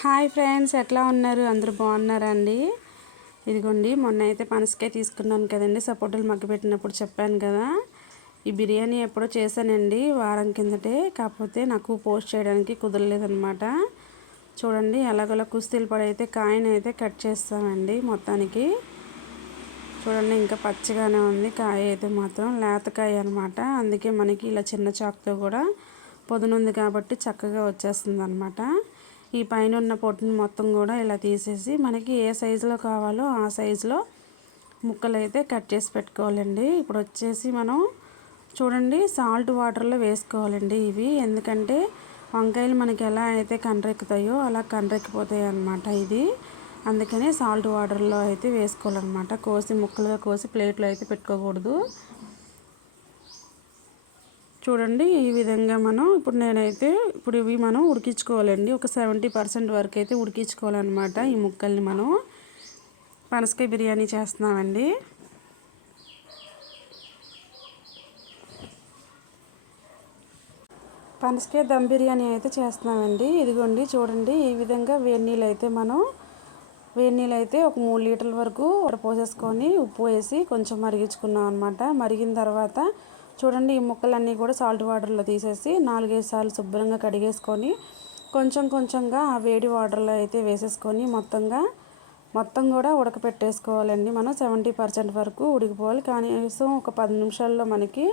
Hi friends ఎట్లా ఉన్నారు? అందరూ బాగున్నారా అండి ఇదిగోండి మొన్న అయితే పనసకాయ తీసుకున్నాను కదండి సపోర్టులు మగ్గపెట్టినప్పుడు చెప్పాను కదా. ఈ బిర్యానీ ఎప్పుడో చేశానండి వారం కిందటే. కాకపోతే నాకు పోస్ట్ చేయడానికి కుదరలేదనమాట చూడండి ఎలాగోలా కుస్తీలు పడైతే కాయని అయితే కట్ చేస్తామండి మొత్తానికి. చూడండి ఇంకా పచ్చగానే ఉంది కాయ అయితే మాత్రం లేతకాయ అనమాట అందుకే మనకి ఇలా చిన్న చాకుతో కూడా పొదునుంది కాబట్టి చక్కగా వచ్చేస్తుంది అనమాట ఈ పైన ఉన్న పొట్టుని మొత్తం కూడా ఇలా తీసేసి మనకి ఏ సైజులో కావాలో ఆ సైజులో ముక్కలు అయితే కట్ చేసి పెట్టుకోవాలండి. ఇప్పుడు వచ్చేసి మనం చూడండి సాల్ట్ వాటర్లో వేసుకోవాలండి ఇవి. ఎందుకంటే వంకాయలు మనకి ఎలా అయితే కండ్రెక్కుతాయో అలా కండ్రెక్కిపోతాయి అన్నమాట ఇది అందుకనే సాల్ట్ వాటర్లో అయితే వేసుకోవాలన్నమాట. కోసి ముక్కలుగా కోసి ప్లేట్లో అయితే పెట్టుకోకూడదు. చూడండి ఈ విధంగా మనం ఇప్పుడు నేనైతే ఇప్పుడు ఇవి మనం ఉడికించుకోవాలండి. ఒక సెవెంటీ పర్సెంట్ వరకు అయితే ఉడికించుకోవాలన్నమాట ఈ ముక్కల్ని మనం. పనసకాయ బిర్యానీ చేస్తున్నామండి. పనసకాయ దమ్ బిర్యానీ అయితే చేస్తున్నామండి. ఇదిగోండి చూడండి ఈ విధంగా వేడి నీళ్ళు అయితే మనం వేడి నీళ్ళు అయితే ఒక మూడు లీటర్ల వరకు పోసేసుకొని ఉప్పు వేసి కొంచెం మరిగించుకున్నాం అనమాట మరిగిన తర్వాత చూడండి ఈ ముక్కలన్నీ కూడా సాల్ట్ వాటర్లో తీసేసి నాలుగైదు సార్లు శుభ్రంగా కడిగేసుకొని కొంచెం కొంచెంగా ఆ వేడి వాటర్లో అయితే వేసేసుకొని మొత్తంగా మొత్తం కూడా ఉడకపెట్టేసుకోవాలండి మనం. సెవెంటీ పర్సెంట్ వరకు ఉడికిపోవాలి. కనీసం ఒక పది నిమిషాల్లో మనకి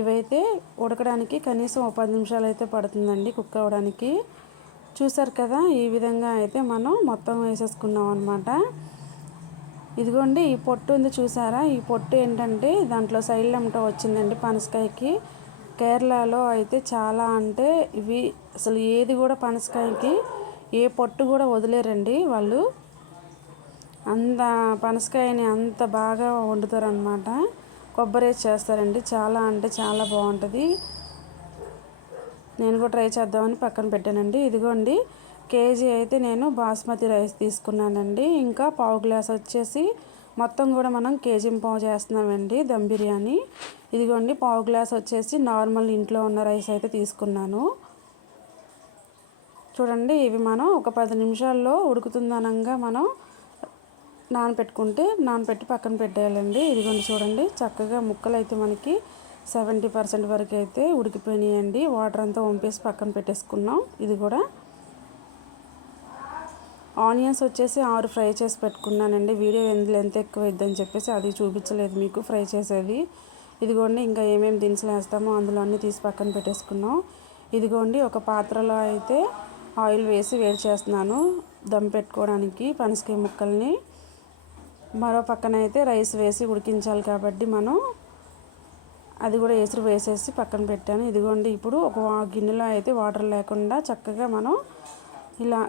ఇవైతే ఉడకడానికి కనీసం ఒక పది నిమిషాలు అయితే పడుతుందండి కుక్ అవ్వడానికి. చూసారు కదా ఈ విధంగా అయితే మనం మొత్తం వేసేసుకున్నాం అనమాట ఇదిగోండి ఈ పొట్టు ఉంది చూసారా? ఈ పొట్టు ఏంటంటే దాంట్లో సైడ్ అమ్మట వచ్చిందండి పనసకాయకి. కేరళలో అయితే చాలా అంటే ఇవి అసలు ఏది కూడా పనసకాయకి ఏ పొట్టు కూడా వదిలేరండి వాళ్ళు. అంత పనసకాయని అంత బాగా వండుతారనమాట కొబ్బరి చేస్తారండి చాలా అంటే చాలా బాగుంటుంది. నేను కూడా ట్రై చేద్దామని పక్కన పెట్టానండి. ఇదిగోండి కేజీ అయితే నేను బాస్మతి రైస్ తీసుకున్నానండి. ఇంకా పావు గ్లాస్ వచ్చేసి మొత్తం కూడా మనం కేజీ పావు చేస్తున్నామండి దమ్ బిర్యానీ. ఇదిగోండి పావు గ్లాస్ వచ్చేసి నార్మల్ ఇంట్లో ఉన్న రైస్ అయితే తీసుకున్నాను. చూడండి ఇవి మనం ఒక పది నిమిషాల్లో ఉడుకుతుందనంగా మనం నానపెట్టుకుంటే నానపెట్టి పక్కన పెట్టేయాలండి. ఇదిగోండి చూడండి చక్కగా ముక్కలు అయితే మనకి సెవెంటీ పర్సెంట్ వరకు అయితే ఉడికిపోయినాయండి. వాటర్ అంతా వంపేసి పక్కన పెట్టేసుకున్నాం. ఇది కూడా ఆనియన్స్ వచ్చేసి ఆరు ఫ్రై చేసి పెట్టుకున్నానండి. వీడియో ఎందులో ఎంత ఎక్కువ ఇద్దని చెప్పేసి అది చూపించలేదు మీకు ఫ్రై చేసేది. ఇదిగోండి ఇంకా ఏమేమి దినుసులు వేస్తామో అందులో అన్నీ తీసి పక్కన పెట్టేసుకున్నాం. ఇదిగోండి ఒక పాత్రలో అయితే ఆయిల్ వేసి వేడి చేస్తున్నాను దమ్ పెట్టుకోవడానికి పనసకాయ ముక్కల్ని. మరో పక్కన అయితే రైస్ వేసి ఉడికించాలి కాబట్టి మనం అది కూడా ఎసురు వేసేసి పక్కన పెట్టాను. ఇదిగోండి ఇప్పుడు ఒక గిన్నెలో అయితే వాటర్ లేకుండా చక్కగా మనం ఇలా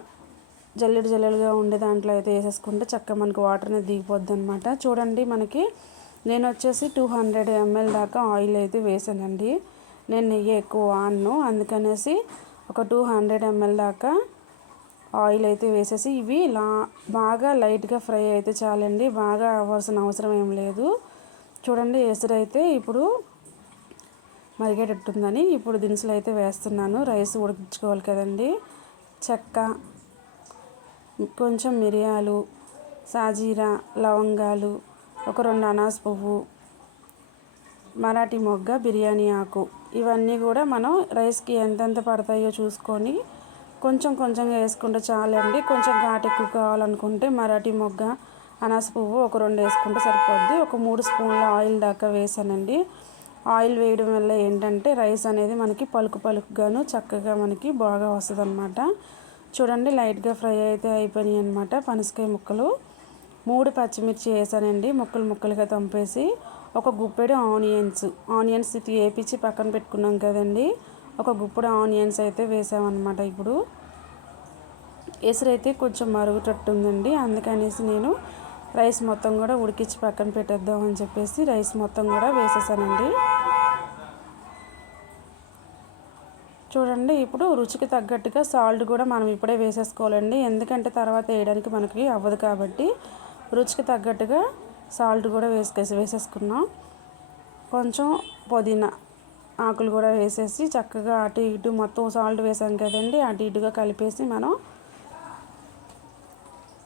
జల్లెడు జల్లెడుగా ఉండే దాంట్లో అయితే వేసేసుకుంటే చక్కగా మనకి వాటర్ అనేది దిగిపోద్ది అనమాట చూడండి మనకి నేను వచ్చేసి టూ హండ్రెడ్ ఎంఎల్ దాకా ఆయిల్ అయితే వేసానండి. నేను నెయ్యి ఎక్కువ వాడను. అందుకనేసి ఒక టూ హండ్రెడ్ ఎంఎల్ దాకా ఆయిల్ అయితే వేసేసి ఇవి లా బాగా లైట్గా ఫ్రై అయితే చాలండి. బాగా అవ్వాల్సిన అవసరం ఏం లేదు. చూడండి ఎసురు అయితే ఇప్పుడు మరిగేటట్టుందని ఇప్పుడు దినుసులు అయితే వేస్తున్నాను. రైస్ ఉడికించుకోవాలి కదండి. చెక్క కొంచెం మిరియాలు సాజీరా లవంగాలు ఒక రెండు అనాస పువ్వు మరాఠీ మొగ్గ బిర్యానీ ఆకు. ఇవన్నీ కూడా మనం రైస్కి ఎంతెంత పడతాయో చూసుకొని కొంచెం కొంచెంగా వేసుకుంటే చాలండి. కొంచెం ఘాటు ఎక్కువ కావాలనుకుంటే మరాఠీ మొగ్గ అనాస పువ్వు ఒక రెండు వేసుకుంటే సరిపోద్ది. ఒక మూడు స్పూన్ల ఆయిల్ దాకా వేసానండి. ఆయిల్ వేయడం వల్ల ఏంటంటే రైస్ అనేది మనకి పలుకు పలుకుగాను చక్కగా మనకి బాగా వస్తుంది అన్నమాట చూడండి లైట్గా ఫ్రై అయితే అయిపోయినాయి అనమాట పనసకాయ ముక్కలు. మూడు పచ్చిమిర్చి వేసానండి ముక్కలు ముక్కలుగా తంపేసి. ఒక గుప్పెడు ఆనియన్స్ ఆనియన్స్ ఇది వేపించి పక్కన పెట్టుకున్నాం కదండి. ఒక గుప్పెడు ఆనియన్స్ అయితే వేసామన్నమాట ఇప్పుడు. ఎసురైతే కొంచెం మరుగుటట్టుందండి అందుకనేసి నేను రైస్ మొత్తం కూడా ఉడికించి పక్కన పెట్టేద్దామని చెప్పేసి రైస్ మొత్తం కూడా వేసేసానండి. చూడండి ఇప్పుడు రుచికి తగ్గట్టుగా సాల్ట్ కూడా మనం ఇప్పుడే వేసేసుకోవాలండి. ఎందుకంటే తర్వాత వేయడానికి మనకి అవ్వదు కాబట్టి రుచికి తగ్గట్టుగా సాల్ట్ కూడా వేసుకేసి వేసేసుకున్నాం. కొంచెం పుదీనా ఆకులు కూడా వేసేసి చక్కగా అటు ఇటు మొత్తం సాల్ట్ వేసాం కదండి అటు ఇటుగా కలిపేసి మనం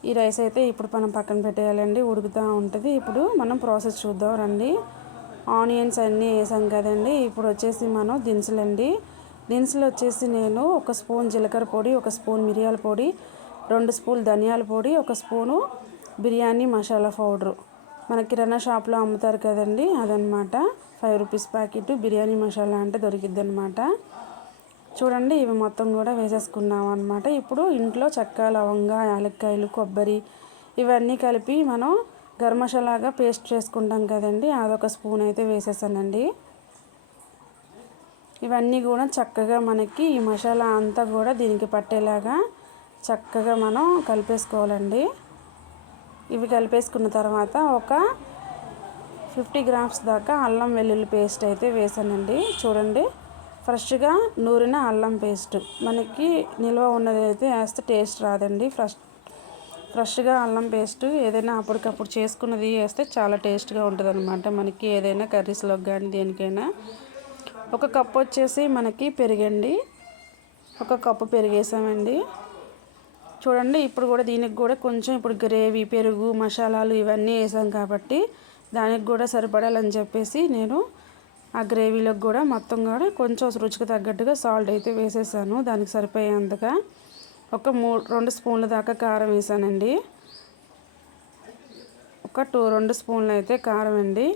ఈ రైస్ అయితే ఇప్పుడు మనం పక్కన పెట్టేయాలండి. ఉడుకుతూ ఉంటుంది. ఇప్పుడు మనం ప్రాసెస్ చూద్దాం రండి. ఆనియన్స్ అన్నీ వేసాం కదండి. ఇప్పుడు వచ్చేసి మనం దినుసులండి. దినుసులు వచ్చేసి నేను ఒక స్పూన్ జీలకర్ర పొడి ఒక స్పూన్ మిరియాల పొడి రెండు స్పూన్ ధనియాల పొడి ఒక స్పూను బిర్యానీ మసాలా పౌడరు. మన కిరాణా షాప్లో అమ్ముతారు కదండి అదనమాట five rupees packet biryani masala అంటే దొరికిద్ది అనమాట చూడండి ఇవి మొత్తం కూడా వేసేసుకున్నాం అనమాట ఇప్పుడు ఇంట్లో చెక్క లవంగ యాలక్కాయలు కొబ్బరి ఇవన్నీ కలిపి మనం గరం మసాలాగా పేస్ట్ చేసుకుంటాం కదండి అదొక స్పూన్ అయితే వేసేసానండి. ఇవన్నీ కూడా చక్కగా మనకి ఈ మసాలా అంతా కూడా దీనికి పట్టేలాగా చక్కగా మనం కలిపేసుకోవాలండి. ఇవి కలిపేసుకున్న తర్వాత ఒక ఫిఫ్టీ గ్రామ్స్ దాకా అల్లం వెల్లుల్లి పేస్ట్ అయితే వేసానండి. చూడండి ఫ్రెష్గా నూరిన అల్లం పేస్ట్. మనకి నిల్వ ఉన్నది అయితే వేస్తే టేస్ట్ రాదండి. ఫ్రెష్ ఫ్రెష్గా అల్లం పేస్ట్ ఏదైనా అప్పటికప్పుడు చేసుకున్నది వేస్తే చాలా టేస్ట్గా ఉంటుంది అనమాట మనకి ఏదైనా కర్రీస్లోకి కానీ దేనికైనా ఒక కప్పు వచ్చేసి మనకి పెరిగండి. ఒక కప్పు పెరిగేసామండి. చూడండి ఇప్పుడు కూడా దీనికి కూడా కొంచెం ఇప్పుడు గ్రేవీ పెరుగు మసాలాలు ఇవన్నీ వేసాం కాబట్టి దానికి కూడా సరిపడాలని చెప్పేసి నేను ఆ గ్రేవీలోకి కూడా మొత్తం కూడా కొంచెం రుచికి తగ్గట్టుగా సాల్ట్ అయితే వేసేసాను. దానికి సరిపోయేంతగా ఒక మూడు రెండు స్పూన్ల దాకా కారం వేసానండి. ఒక టూ రెండు స్పూన్లు అయితే కారం అండి.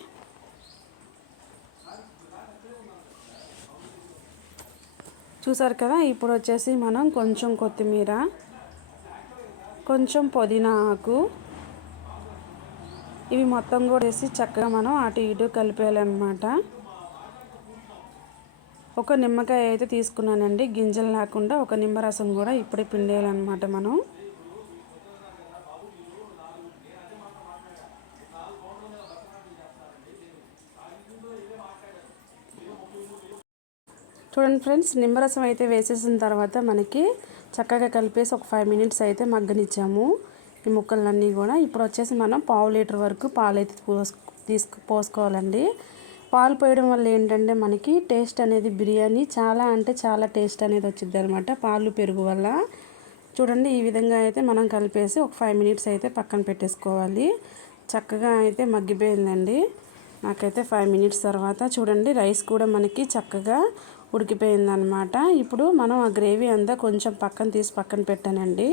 చూసారు కదా ఇప్పుడు వచ్చేసి మనం కొంచెం కొత్తిమీర కొంచెం పుదీనా ఆకు. ఇవి మొత్తం కూడా వేసి చక్కగా మనం అటు ఇటు కలిపేయాలన్నమాట. ఒక నిమ్మకాయ అయితే తీసుకున్నానండి గింజలు లేకుండా ఒక నిమ్మరసం కూడా ఇప్పుడే పిండేయాలన్నమాట మనం. చూడండి ఫ్రెండ్స్ నిమ్మరసం అయితే వేసేసిన తర్వాత మనకి చక్కగా కలిపేసి ఒక ఫైవ్ మినిట్స్ అయితే మగ్గనిచ్చాము. ఈ ముక్కలన్నీ కూడా ఇప్పుడు వచ్చేసి మనం పావు లీటర్ వరకు పాలు అయితే పోసు తీసుకు పోసుకోవాలండి. పాలు పోయడం వల్ల ఏంటంటే మనకి టేస్ట్ అనేది బిర్యానీ చాలా అంటే చాలా టేస్ట్ అనేది వచ్చింది అనమాట పాలు పెరుగు వల్ల. చూడండి ఈ విధంగా అయితే మనం కలిపేసి ఒక ఫైవ్ మినిట్స్ అయితే పక్కన పెట్టేసుకోవాలి. చక్కగా అయితే మగ్గిపోయిందండి. నాకైతే ఫైవ్ మినిట్స్ తర్వాత చూడండి రైస్ కూడా మనకి చక్కగా ఉడికిపోయిందనమాట. ఇప్పుడు మనం ఆ గ్రేవీ అంతా కొంచెం పక్కన తీసి పక్కన పెట్టానండి.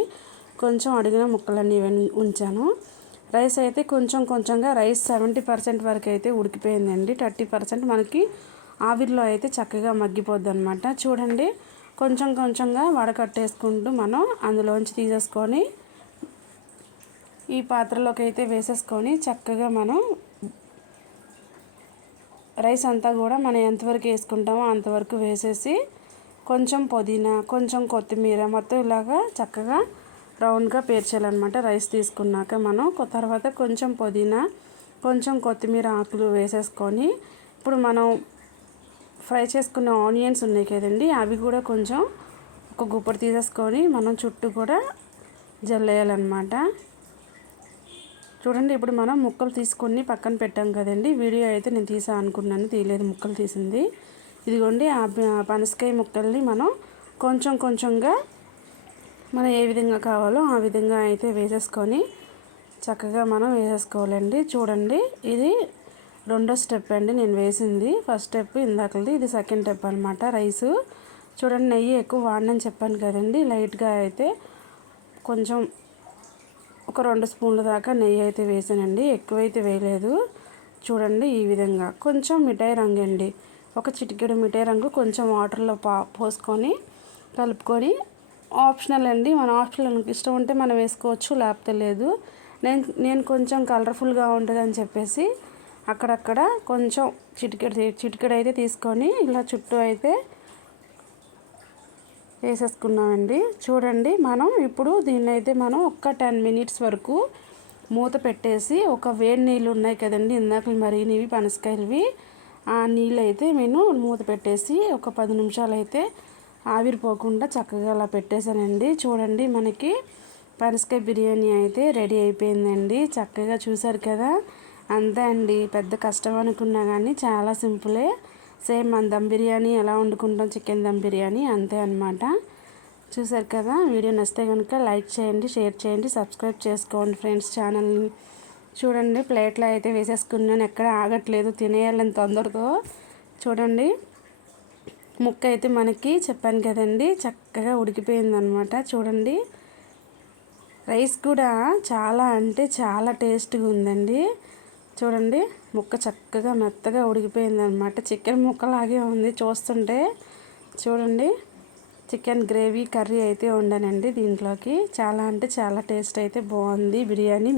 కొంచెం అడిగిన ముక్కలన్నీ ఉంచాను. రైస్ అయితే కొంచెం కొంచెంగా రైస్ సెవెంటీ పర్సెంట్ వరకు అయితే ఉడికిపోయిందండి. థర్టీ పర్సెంట్ మనకి ఆవిరిలో అయితే చక్కగా మగ్గిపోద్ది అనమాట చూడండి కొంచెం కొంచెంగా వడకట్టేసుకుంటూ మనం అందులోంచి తీసేసుకొని ఈ పాత్రలోకి అయితే వేసేసుకొని చక్కగా మనం రైస్ అంతా కూడా మనం ఎంతవరకు వేసుకుంటామో అంతవరకు వేసేసి కొంచెం పుదీనా కొంచెం కొత్తిమీర మొత్తం ఇలాగా చక్కగా రౌండ్గా పేర్చాలన్నమాట రైస్ తీసుకున్నాక మనం. తర్వాత కొంచెం పుదీనా కొంచెం కొత్తిమీర ఆకులు వేసేసుకొని ఇప్పుడు మనం ఫ్రై చేసుకున్న ఆనియన్స్ ఉన్నాయి కదండి అవి కూడా కొంచెం ఒక గుప్పటి తీసేసుకొని మనం చుట్టూ కూడా జల్లేయాలన్నమాట. చూడండి ఇప్పుడు మనం ముక్కలు తీసుకొని పక్కన పెట్టాం కదండి. వీడియో అయితే నేను తీసా అనుకున్నాను తీయలేదు ముక్కలు తీసింది. ఇదిగోండి ఆ పనసకాయ ముక్కల్ని మనం కొంచెం కొంచెంగా మనం ఏ విధంగా కావాలో ఆ విధంగా అయితే వేసేసుకొని చక్కగా మనం వేసేసుకోవాలండి. చూడండి ఇది రెండో స్టెప్ అండి నేను వేసింది. ఫస్ట్ స్టెప్ ఇందాకది ఇది సెకండ్ స్టెప్ అనమాట రైసు. చూడండి నెయ్యి ఎక్కువ వాడినని చెప్పాను కదండి. లైట్గా అయితే కొంచెం ఒక రెండు స్పూన్ల దాకా నెయ్యి అయితే వేసానండి. ఎక్కువైతే వేయలేదు. చూడండి ఈ విధంగా. కొంచెం మిఠాయి రంగు అండి. ఒక చిటికెడు మిఠాయి రంగు కొంచెం వాటర్లో పా పోసుకొని కలుపుకొని ఆప్షనల్ అండి. మన ఆప్షనల్ ఇష్టం ఉంటే మనం వేసుకోవచ్చు లేకపోతే లేదు. నేను నేను కొంచెం కలర్ఫుల్గా ఉంటుంది అని చెప్పేసి అక్కడక్కడ కొంచెం చిటికెడు చిటికెడు అయితే తీసుకొని ఇలా చుట్టూ అయితే వేసేసుకున్నామండి. చూడండి మనం ఇప్పుడు దీన్ని అయితే మనం ఒక్క టెన్ మినిట్స్ వరకు మూత పెట్టేసి ఒక వేడి నీళ్ళు ఉన్నాయి కదండి ఇందాక మరిగినవి పనసకాయలవి ఆ నీళ్ళు అయితే నేను మూత పెట్టేసి ఒక పది నిమిషాలు అయితే ఆవిరిపోకుండా చక్కగా అలా పెట్టేశానండి. చూడండి మనకి పనసకాయ బిర్యానీ అయితే రెడీ అయిపోయిందండి. చక్కగా చూసారు కదా? అంతే అండి పెద్ద కష్టం అనుకున్నా కానీ చాలా సింపులే. సేమ్ మన దమ్ బిర్యానీ ఎలా వండుకుంటాం చికెన్ దమ్ బిర్యానీ అంతే అనమాట చూసారు కదా వీడియో నచ్చితే కనుక లైక్ చేయండి షేర్ చేయండి సబ్స్క్రైబ్ చేసుకోండి ఫ్రెండ్స్ ఛానల్ని. చూడండి ప్లేట్లో అయితే వేసేసుకున్నాను ఎక్కడ ఆగట్లేదు తినేయాలని తొందరతో చూడండి ముక్క అయితే మనకి చెప్పాను కదండి చక్కగా ఉడికిపోయిందనమాట చూడండి రైస్ కూడా చాలా అంటే చాలా టేస్ట్గా ఉందండి. చూడండి ముక్క చక్కగా మెత్తగా ఉడికిపోయిందనమాట చికెన్ ముక్కలాగే ఉంది చూస్తుంటే చూడండి చికెన్ గ్రేవీ కర్రీ అయితే వండానండి దీంట్లోకి. చాలా అంటే చాలా టేస్ట్ అయితే బాగుంది బిర్యానీ.